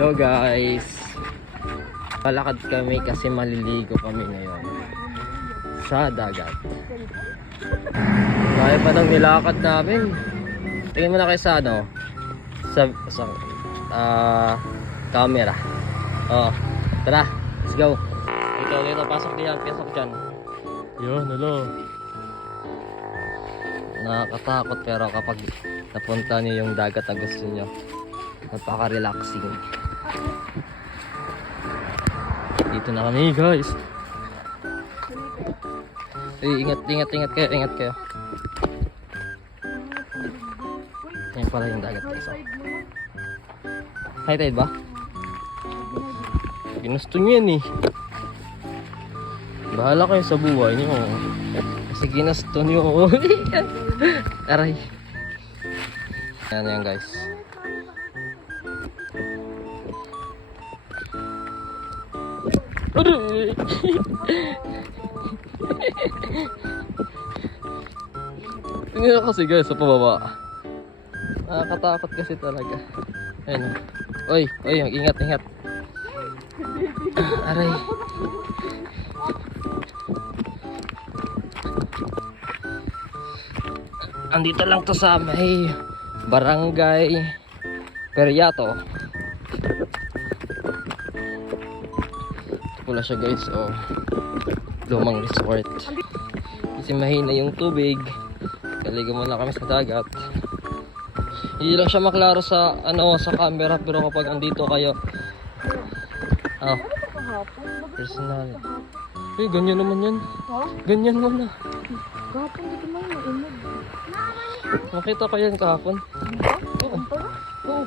Hello guys, palakad kami kasi maliligo kami ngayon sa dagat. Kaya pa nang nilakad namin. Tingin mo na kayo sa ano, sa camera. Oh, tara, let's go. Dito, pasok diyan, pasok dyan. Yun, hello. Nakakatakot pero kapag napunta niyo yung dagat na gusto niyo, napaka-relaxing. Dito na kami guys. Ingat kayo. Yan pala yung dagat guys. High tide ba? Ginusto nyo yan eh. Bahala kayo sa buhay nyo. Kasi ginusto nyo. Aray. Yan guys. Tingnan kasi guys sa pababa. Nakakatakot kasi talaga. Ayun. Oy, ingat. Aray. Andito lang to sa may Barangay Periato. Ito pula siya guys, oh. Lumang resort. Kasi mahina yung tubig. Kaligo muna kami sa dagat. Hindi lang siya maklaro sa sa camera, pero kapag andito kayo personal. Ganyan naman yan. Ganyan mo na. Kahapon dito mo mainod. Nakita ko yan kahapon. Oo.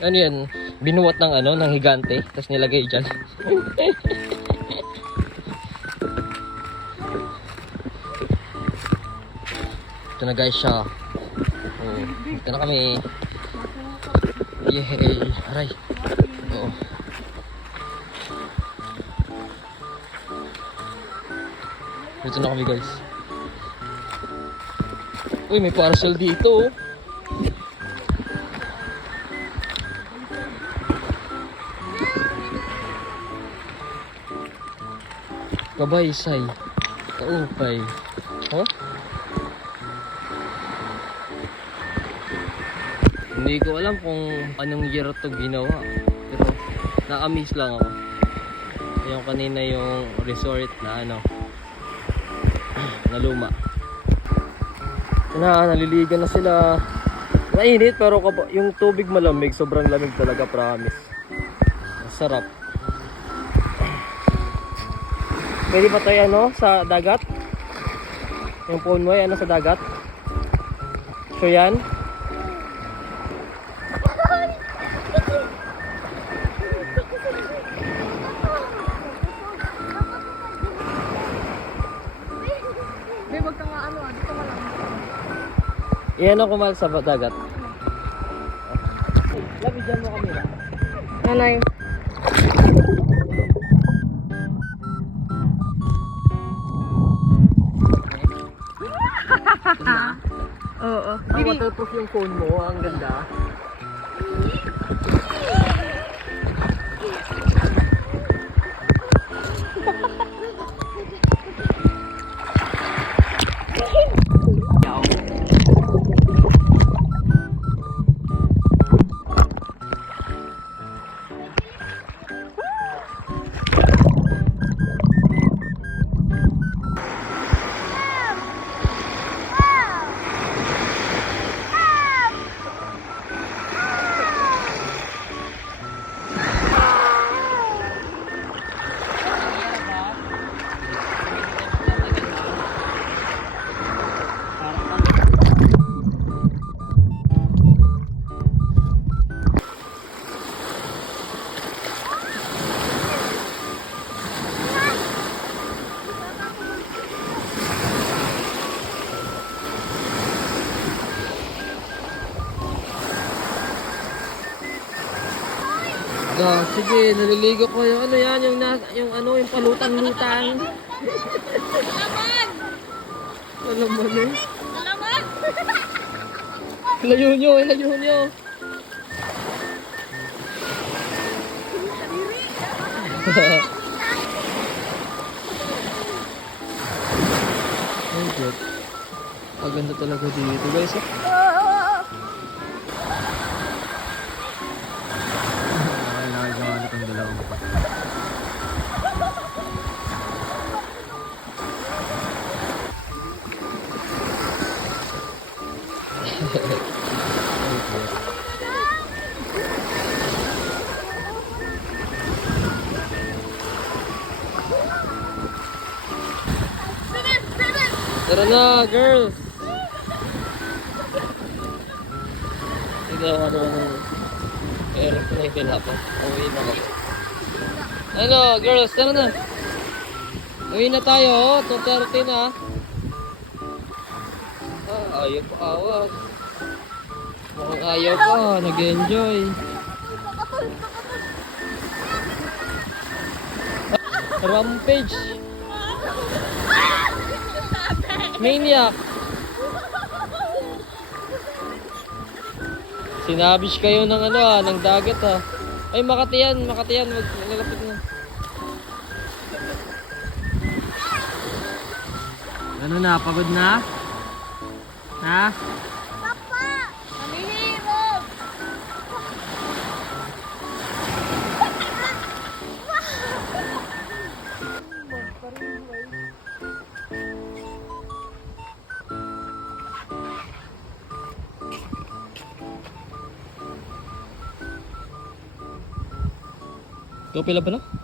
Ano yan? Binuwat ng ng higante, tapos nilagay dyan. Ito na guys siya. Oh, ito na kami. Yay! Aray! Oo. Ito na kami guys. Uy, may parcel dito. Kabaysay. Kaupay. Huh? Hindi ko alam kung anong year to ginawa. Pero na-amaze lang ako. Yung kanina yung resort na na luma. Naliligo na sila. Mainit pero yung tubig malamig. Sobrang lamig talaga, promise. Masarap. Pwede ba tayo sa dagat? Yung phone mo ay sa dagat? So yan. Wag ka nga dito ka lang. Iyan ako mal sa dagat. Labi dyan mo kami ba? Nanay. Oo. Waterproof yung phone mo, ang ganda. Sige, naliligo ko yung yan, yung yung palutang-lutang. Alaman! Alaman eh. Alaman! Layo nyo. Oh, good. Maganda talaga dito, guys. Oh. Nakakagawa itong dalawang pa. Tara na, girls! Ito ako ng aeroplane kailangan. Uwi na kami. Ano, girls, tara na! Uwi na tayo, 2:30 na. Ayaw pa awas. Mukhang ayaw pa, nag-enjoy. Rampage! Maniac! Sinabish kayo ng ng dagat Ay, Makati yan, Makati yan. Nagapit na. Ano na, pagod na? Ha? Papa! Nanihirap! Ikaw pila ba na?